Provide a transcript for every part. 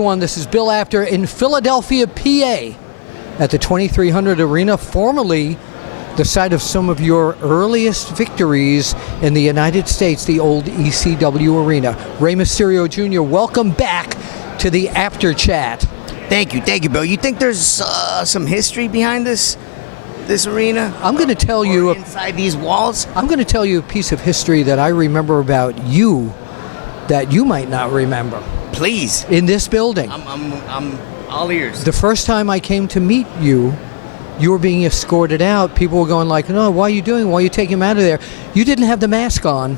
This is Bill Apter in Philadelphia, PA, at the 2300 Arena, formerly the site of some of your earliest victories in the United States, the old ECW Arena. Rey Mysterio Jr., welcome back to the Apter Chat. Thank you, Bill. You think there's some history behind this arena? I'm going to tell you inside these walls. I'm going to tell you a piece of history that I remember about you that you might not remember. Please. In this building. I'm all ears. The first time I came to meet you, you were being escorted out. People were going like, no, why are you doing? Why are you taking him out of there? You didn't have the mask on,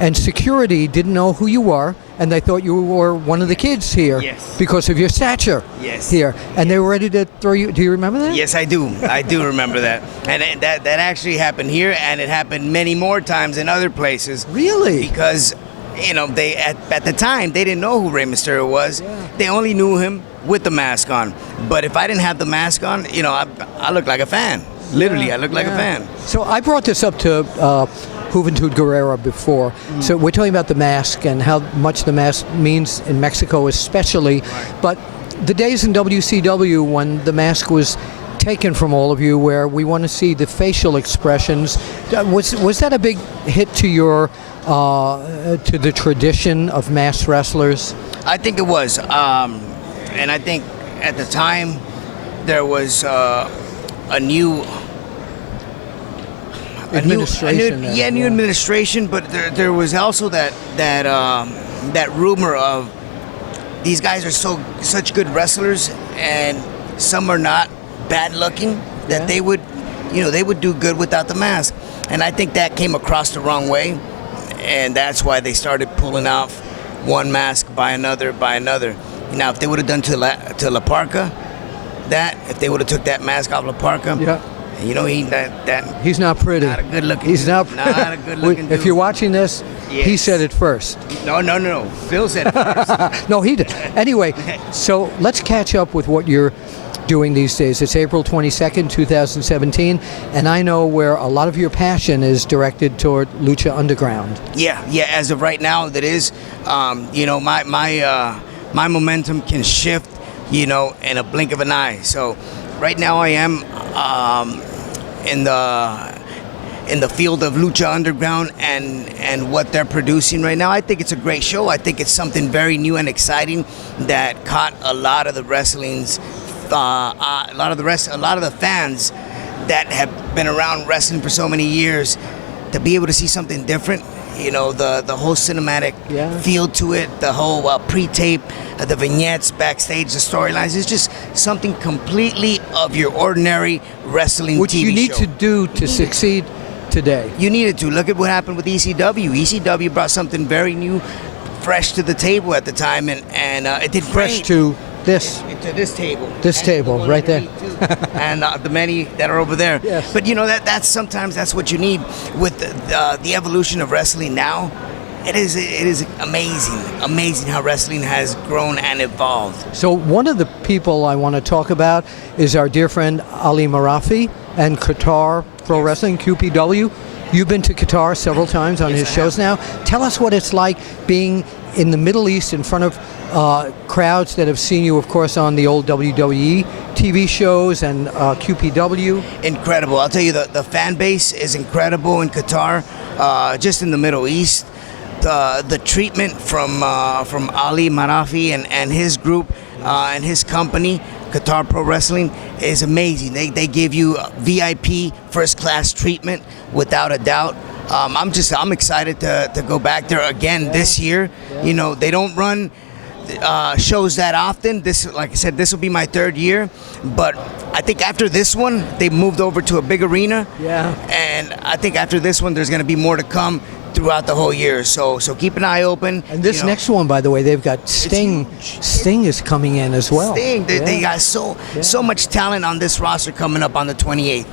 and security didn't know who you were, and they thought you were one of the kids here. Yes. Because of your stature. Yes. Here. And they were ready to throw you. Do you remember that? Yes, I do. I do remember that. And that actually happened here, and it happened many more times in other places. Really? Because, they at the time, they didn't know who Rey Mysterio was. Yeah. They only knew him with the mask on. But if I didn't have the mask on, I look like a fan. Literally, I look like a fan. So I brought this up to Juventud Guerrera before. So we're talking about the mask and how much the mask means in Mexico especially. Right. But the days in WCW when the mask was taken from all of you, where we want to see the facial expressions, was that a big hit to your to the tradition of masked wrestlers? I think it was, and I think at the time there was a new administration. New administration, but there was also that rumor of these guys are such good wrestlers, and some are not bad looking, that they would do good without the mask. And I think that came across the wrong way, and that's why they started pulling off one mask by another. Now, if they would have done to La Parka, if they would have took that mask off La Parka, he's not pretty. Not a good looking. He's not a good looking. If you're watching this, yes. He said it first. No. Phil said it first. No, he did. Anyway, so let's catch up with what you're doing these days. It's April 22nd, 2017, and I know where a lot of your passion is directed toward Lucha Underground. Yeah. As of right now, that is, my momentum can shift, in a blink of an eye. So, right now I am in the field of Lucha Underground and what they're producing right now. I think it's a great show. I think it's something very new and exciting that caught a lot of the wrestling's. A lot of the fans that have been around wrestling for so many years, to be able to see something different, the whole cinematic feel to it, the whole pre-tape, the vignettes backstage, the storylines, is just something completely of your ordinary wrestling which TV show. You need to do to succeed today. You needed to. Look at what happened with ECW. ECW brought something very new, fresh to the table at the time, and it did fresh great. To this. To this table. This table, right there. And the many that are over there. Yes. But that's sometimes that's what you need with the evolution of wrestling now. It is amazing how wrestling has grown and evolved. So one of the people I want to talk about is our dear friend Ali Marafi and Qatar Pro Wrestling, QPW. You've been to Qatar several times on his shows now. Tell us what it's like being in the Middle East in front of crowds that have seen you, of course, on the old WWE TV shows and QPW. Incredible. I'll tell you, the fan base is incredible in Qatar, just in the Middle East. The treatment from Ali Marafi and his group and his company, Qatar Pro Wrestling, is amazing. They give you VIP first class treatment without a doubt. I'm excited to go back there again this year. They don't run shows that often. Like I said, this will be my third year, but I think after this one, they moved over to a big arena. Yeah. And I think after this one, there's going to be more to come throughout the whole year. So keep an eye open. And this next one, by the way, they've got Sting. Sting is coming in as well. Sting. They got so much talent on this roster coming up on the 28th.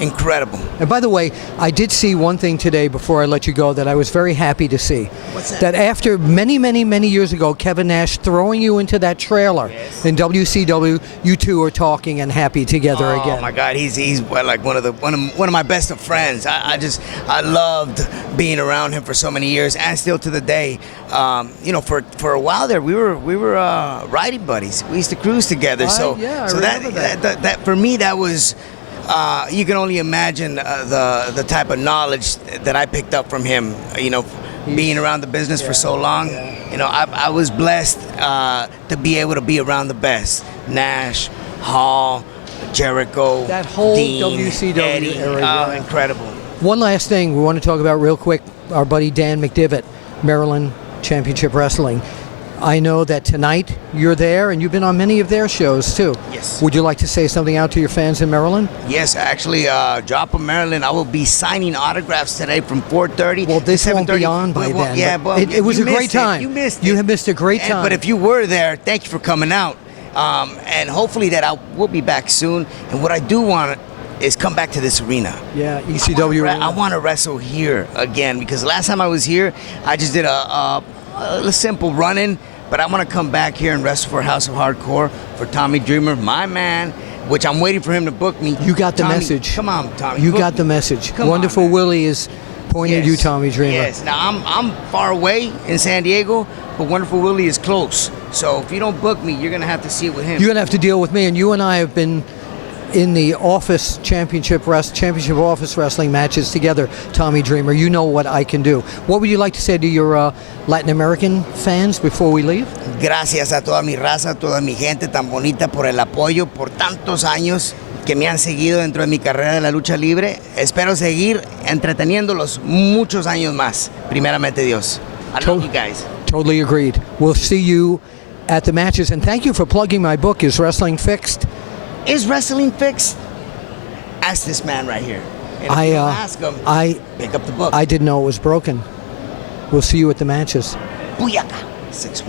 Incredible. And by the way, I did see one thing today before I let you go that I was very happy to see. What's that? That after many, many, many years ago, Kevin Nash throwing you into that trailer in WCW, you two are talking and happy together again. Oh my God, he's like one of my best of friends. I loved being around him for so many years, and still to the day. For a while there, we were riding buddies. We used to cruise together. That for me, that was. You can only imagine the type of knowledge that I picked up from him. Being around the business for so long. I was blessed to be able to be around the best. Nash, Hall, Jericho, that whole Dean, WCW Eddie, era. incredible. One last thing we want to talk about real quick. Our buddy Dan McDivitt, Maryland Championship Wrestling. I know that tonight you're there, and you've been on many of their shows too. Yes. Would you like to say something out to your fans in Maryland? Yes, actually, Drop of Maryland. I will be signing autographs today from 4:30. Well, this to won't be 7:30. on by then. Yeah, but it was a great time. You missed it. You have missed a great time. But if you were there, thank you for coming out. And hopefully that we'll be back soon. And what I do want is come back to this arena. Yeah, ECW arena. I want to wrestle here again, because last time I was here, I just did a simple run-in. But I want to come back here and wrestle for House of Hardcore for Tommy Dreamer, my man, which I'm waiting for him to book me. You got the Tommy, message. Come on, Tommy. You got the message. Come Wonderful on, Willie is pointing at you, Tommy Dreamer. Yes. Now, I'm far away in San Diego, but Wonderful Willie is close. So if you don't book me, you're going to have to see it with him. You're going to have to deal with me, and you and I have been in the office championship office wrestling matches together, Tommy Dreamer. You know what I can do. What would you like to say to your Latin American fans before we leave? Gracias a toda mi raza, toda mi gente tan bonita por el apoyo por tantos años que me han seguido dentro de mi carrera de la lucha libre. Espero seguir entreteniéndolos muchos años más. Primeramente Dios. I love you guys. Totally agreed. We'll see you at the matches, and thank you for plugging my book, Is Wrestling Fixed? Is wrestling fixed? Ask this man right here. And if you don't ask him, pick up the book. I didn't know it was broken. We'll see you at the matches. Booyaka. 6-1.